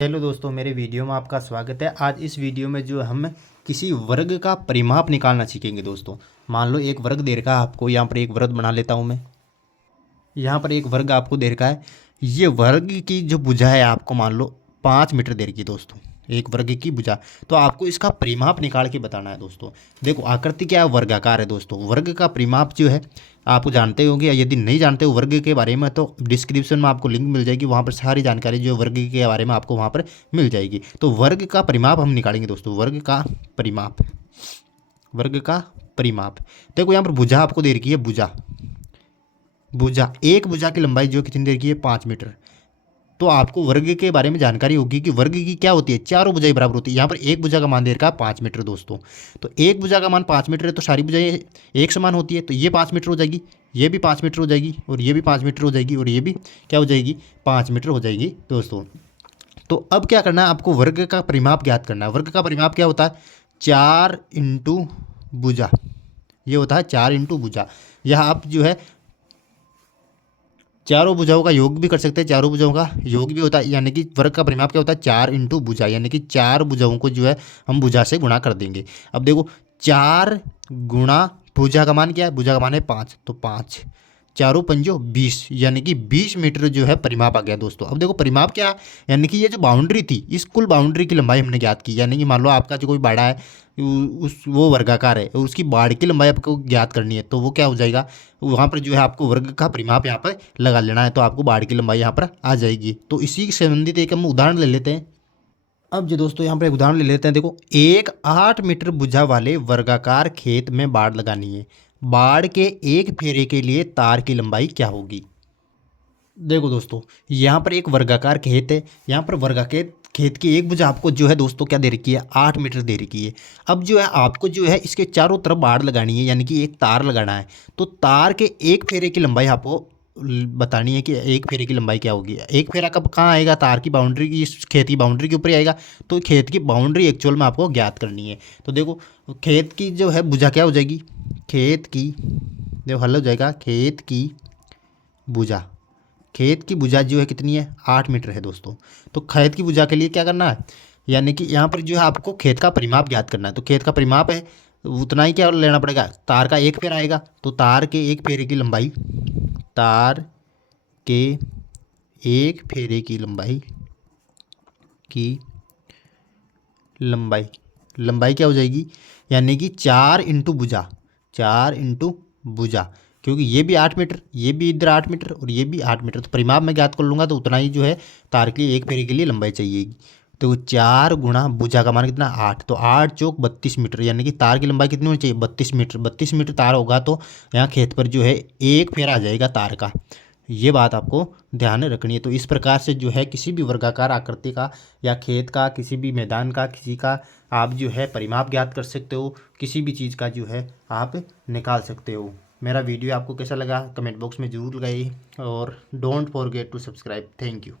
Hello दोस्तों, मेरे video में आपका स्वागत है। आज इस वीडियो में जो हम किसी वर्ग का परिमाप निकालना सीखेंगे दोस्तों। मान लो एक वर्ग दे रखा है आपको, यहाँ पर एक वर्ग बना लेता हूँ मैं। यहाँ पर एक वर्ग आपको दे रखा है। ये वर्ग की जो भुजा है आपको मान लो 5 मीटर दे रखी है दोस्तों, एक वर्ग की भुजा। तो आपको इसका परिमाप निकाल के बताना है दोस्तों। देखो आकृति क्या है, वर्गाकार है दोस्तों। वर्ग का परिमाप जो है आप जानते होंगे, या यदि नहीं जानते हो वर्ग के बारे में तो डिस्क्रिप्शन में आपको लिंक मिल जाएगी, वहाँ पर सारी जानकारी जो वर्ग के बारे में आपको वहाँ पर मिल जाएगी। तो वर्ग का परिमाप हम निकालेंगे दोस्तों। वर्ग का परिमाप, वर्ग का परिमाप। देखो यहाँ पर भुजा आपको दे रखी है, भुजा। भुजा, एक भुजा की लंबाई जो कितनी दे रखी है, 5 मीटर। तो आपको वर्ग के बारे में जानकारी होगी कि वर्ग की क्या होती है, चारों भुजाएं बराबर होती है। यहाँ पर एक भुजा का मान दे रखा है 5 मीटर दोस्तों। तो एक भुजा का मान 5 मीटर है, तो सारी भुजाएं एक समान होती है। तो ये 5 मीटर हो जाएगी, ये भी 5 मीटर हो जाएगी, और ये भी 5 मीटर हो जाएगी, और ये भी क्या हो जाएगी, 5 मीटर हो जाएगी दोस्तों। तो अब क्या करना है, आपको वर्ग का परिमाप ज्ञात करना है। वर्ग का परिमाप क्या होता है, 4 इंटू भुजा। ये होता है 4 इंटू भुजा। यह आप जो है चारों भुजाओं का योग भी कर सकते हैं, चारों भुजाओं का योग भी होता है। यानी कि वर्ग का परिमाप क्या होता है, 4 इंटू भुजा। यानी कि चार भुजाओं को जो है हम भुजा से गुणा कर देंगे। अब देखो 4 गुणा भुजा का मान क्या है, भुजा का मान है 5, तो 5 चारों पंजो 20, यानी कि 20 मीटर जो है परिमाप आ गया दोस्तों। अब देखो परिमाप क्या है, यानी कि ये जो बाउंड्री थी, इस कुल बाउंड्री की लंबाई हमने ज्ञात की। यानी कि मान लो आपका जो कोई बाड़ा है, उस वो वर्गाकार है, और उसकी बाड़ की लंबाई आपको ज्ञात करनी है। तो वो क्या हो जाएगा, वहाँ पर जो है आपको वर्ग का परिमाप यहाँ पर लगा लेना है, तो आपको बाड़ की लंबाई यहाँ पर आ जाएगी। तो इसी से संबंधित एक हम उदाहरण ले लेते हैं। अब जो दोस्तों यहाँ पर एक उदाहरण ले लेते हैं। देखो एक 8 मीटर भुजा वाले वर्गाकार खेत में बाड़ लगानी है। बाड़ के एक फेरे के लिए तार की लंबाई क्या होगी। देखो दोस्तों, यहाँ पर एक वर्गाकार खेत है। यहाँ पर वर्गाकार खेत की एक भुजा आपको जो है दोस्तों क्या दे रखी है, 8 मीटर दे रखी है। अब जो है आपको जो है इसके चारों तरफ बाड़ लगानी है, यानी कि एक तार लगाना है। तो तार के एक फेरे की लंबाई आपको बतानी है कि एक फेरे की लंबाई क्या होगी। एक फेरा कब कहाँ आएगा, तार की बाउंड्री की, इस खेत की बाउंड्री के ऊपर ही आएगा। तो खेत की बाउंड्री एक्चुअल में आपको ज्ञात करनी है। तो देखो खेत की जो है भुजा क्या हो जाएगी, खेत की, देखो हल हो जाएगा, खेत की भुजा। खेत की भुजा जो है कितनी है, 8 मीटर है दोस्तों। तो खेत की भुजा के लिए क्या करना है, यानी कि यहाँ पर जो है आपको खेत का परिमाप ज्ञात करना है। तो खेत का परिमाप है उतना ही क्या लेना पड़ेगा, तार का एक फेरा आएगा। तो तार के एक फेरे की लंबाई, तार के एक फेरे की लंबाई की लंबाई लंबाई क्या हो जाएगी, यानी कि 4 इंटू भुजा, 4 इंटू भुजा। क्योंकि ये भी 8 मीटर, ये भी इधर 8 मीटर, और ये भी 8 मीटर। तो परिमाप में ज्ञात कर लूँगा, तो उतना ही जो है तार के लिए एक फेरे के लिए लंबाई चाहिएगी। तो 4 गुणा भुजा का मान कितना, 8। तो 8 चौक 32 मीटर, यानी कि तार की लंबाई कितनी होनी चाहिए, 32 मीटर। 32 मीटर तार होगा तो यहाँ खेत पर जो है एक फेरा आ जाएगा तार का। ये बात आपको ध्यान रखनी है। तो इस प्रकार से जो है किसी भी वर्गाकार आकृति का, या खेत का, किसी भी मैदान का, किसी का आप जो है परिमाप ज्ञात कर सकते हो। किसी भी चीज़ का जो है आप निकाल सकते हो। मेरा वीडियो आपको कैसा लगा कमेंट बॉक्स में ज़रूर लगाइए, और don't forget to subscribe. Thank you.